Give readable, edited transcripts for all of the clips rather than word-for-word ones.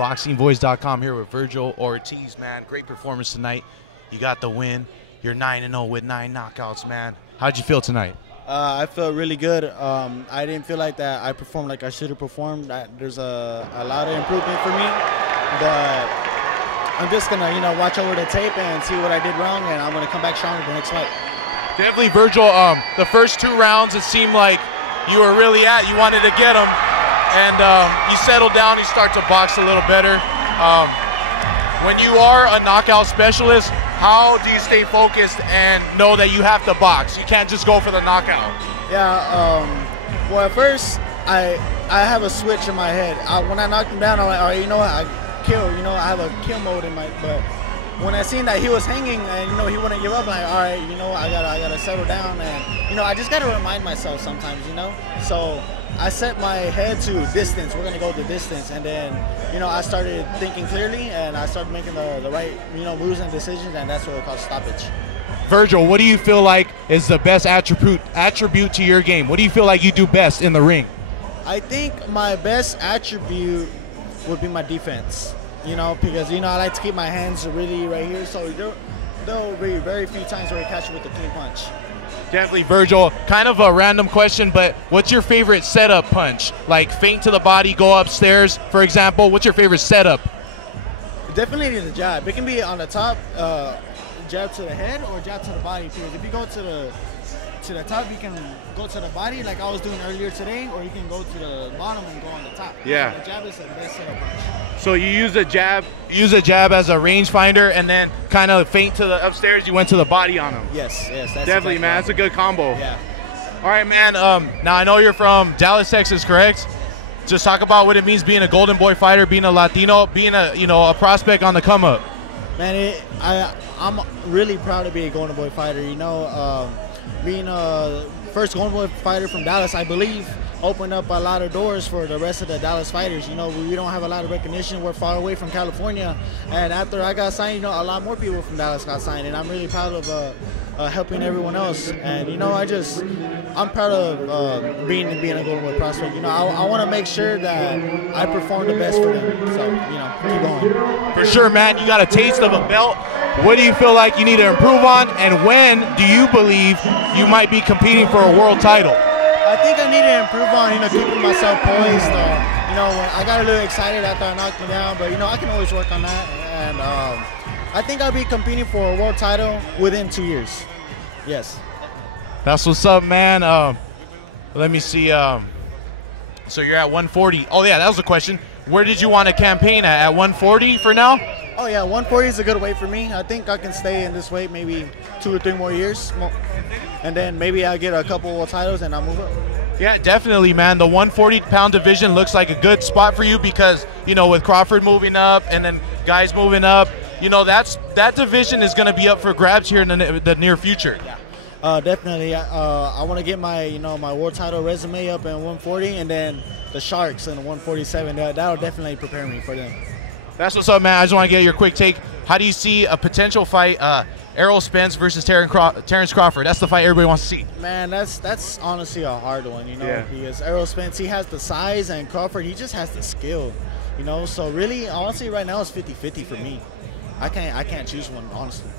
ThaBoxingvoice.com here with Virgil Ortiz, man. Great performance tonight. You got the win. You're 9-0 with 9 knockouts, man. How'd you feel tonight? I felt really good. I didn't feel like that I performed like I should have performed. There's a lot of improvement for me, but I'm just gonna, watch over the tape and see what I did wrong, and I'm gonna come back stronger the next fight. Definitely, Virgil. The first 2 rounds, it seemed like you were really you wanted to get them, and you settled down. You start to box a little better. When you are a knockout specialist, how do you stay focused and know that you have to box? You can't just go for the knockout. Yeah. Well, at first I have a switch in my head. When I knocked him down, I'm like, all right, I kill. I have a kill mode in my. But when I seen that he was hanging and he wouldn't give up, I'm like, all right, I gotta settle down, and I just gotta remind myself sometimes, So I set my head to distance. We're gonna go the distance, and then I started thinking clearly, and I started making the right moves and decisions, and that's what we call stoppage. Virgil, what do you feel like is the best attribute to your game? What do you feel like you do best in the ring? I think my best attribute would be my defense. Because I like to keep my hands really right here, so there'll be very few times where I catch you with a clean punch. Definitely, Virgil. Kind of a random question, but what's your favorite setup punch? Like feint to the body, go upstairs, for example. What's your favorite setup? Definitely the jab. It can be on the top, jab to the head, or jab to the body. Because if you go to the top, you can go to the body like I was doing earlier today, or you can go to the bottom and go on the top. Yeah. So the jab is the best setup punch. So you use a jab as a rangefinder, and then kind of feint to the upstairs. You went to the body on him. Yes. That's definitely, man. That's a good combo. Yeah. All right, man. Now I know you're from Dallas, Texas, correct? Just talk about what it means being a Golden Boy fighter, being a Latino, being a prospect on the come up. Man, I'm really proud to be a Golden Boy fighter. Being a first Golden Boy fighter from Dallas, I believe, opened up a lot of doors for the rest of the Dallas fighters. We don't have a lot of recognition. We're far away from California, and after I got signed, a lot more people from Dallas got signed, and I'm really proud of helping everyone else. And I'm proud of being a Golden Boy prospect. I want to make sure that I perform the best for them. So keep going. For sure, man. You got a taste of a belt. What do you feel like you need to improve on, and when do you believe you might be competing for a world title? I think I need to improve on, keeping myself poised. When I got a little excited after I knocked him down, but I can always work on that. And I think I'll be competing for a world title within 2 years. Yes. That's what's up, man. Let me see. So you're at 140. Oh yeah, that was a question. Where did you want to campaign at? At 140 for now? Oh yeah, 140 is a good weight for me. I think I can stay in this weight maybe 2 or 3 more years, and then maybe I'll get a couple more titles and I'll move up. Yeah, definitely, man. The 140-pound division looks like a good spot for you because, with Crawford moving up and then guys moving up, that division is going to be up for grabs here in the near future. Yeah, definitely. I want to get my, my world title resume up in 140, and then the Sharks in 147. That'll definitely prepare me for them. That's what's up, man. I just want to get your quick take. How do you see a potential fight, Errol Spence versus Terrence Crawford? That's the fight everybody wants to see. Man, that's honestly a hard one, because Errol Spence, he has the size, and Crawford, he just has the skill, So really, honestly, right now it's 50-50 for me. I can't choose one, honestly.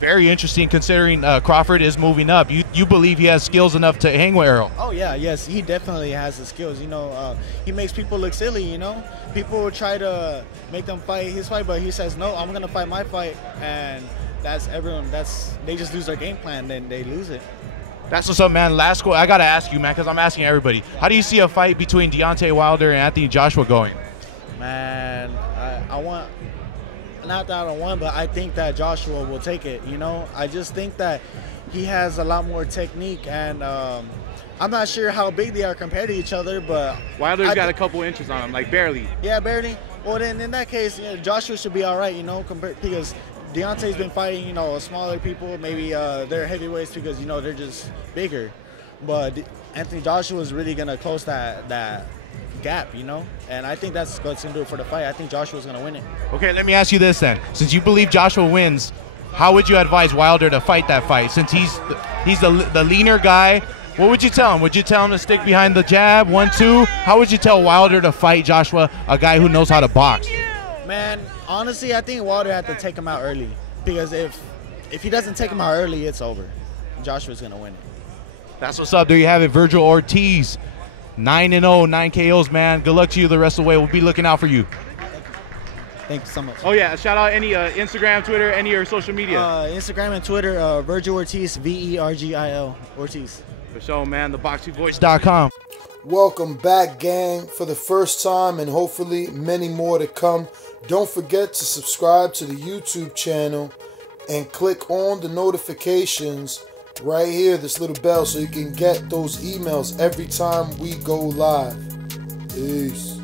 Very interesting, considering Crawford is moving up. You believe he has skills enough to hang with Errol? Oh yeah, yes, he definitely has the skills. He makes people look silly. People will try to make them fight his fight, but he says no, I'm gonna fight my fight, and that's everyone. They just lose their game plan, then they lose it. That's what's up, man. Last quote, I gotta ask you, man, because I'm asking everybody. How do you see a fight between Deontay Wilder and Anthony Joshua going? Man, I want. Not that I don't want, but I think that Joshua will take it. I just think that he has a lot more technique, and I'm not sure how big they are compared to each other, but Wilder's got a couple inches on him, like barely. Yeah, barely. Well, then in that case, Joshua should be all right, because Deontay's been fighting, smaller people, maybe they're heavyweights because they're just bigger, but Anthony Joshua is really gonna close that gap, and I think that's what's going to do it for the fight. I think Joshua's going to win it. Okay, let me ask you this then. Since you believe Joshua wins, how would you advise Wilder to fight that fight? Since he's the leaner guy, what would you tell him? Would you tell him to stick behind the jab, 1-2? How would you tell Wilder to fight Joshua, a guy who knows how to box? Man, honestly, I think Wilder had to take him out early, because if he doesn't take him out early, it's over. Joshua's gonna win it. That's what's up. There you have it, Virgil Ortiz, 9-0, 9 KOs, man. Good luck to you the rest of the way. We'll be looking out for you. Thank you so much. Oh yeah, shout out any Instagram, Twitter, any of your social media. Instagram and Twitter, Virgil Ortiz, VERGIL Ortiz. For sure, man. ThaBoxingvoice.com. Welcome back, gang, for the first time and hopefully many more to come. Don't forget to subscribe to the YouTube channel and click on the notifications right here, this little bell, so you can get those emails every time we go live. Peace.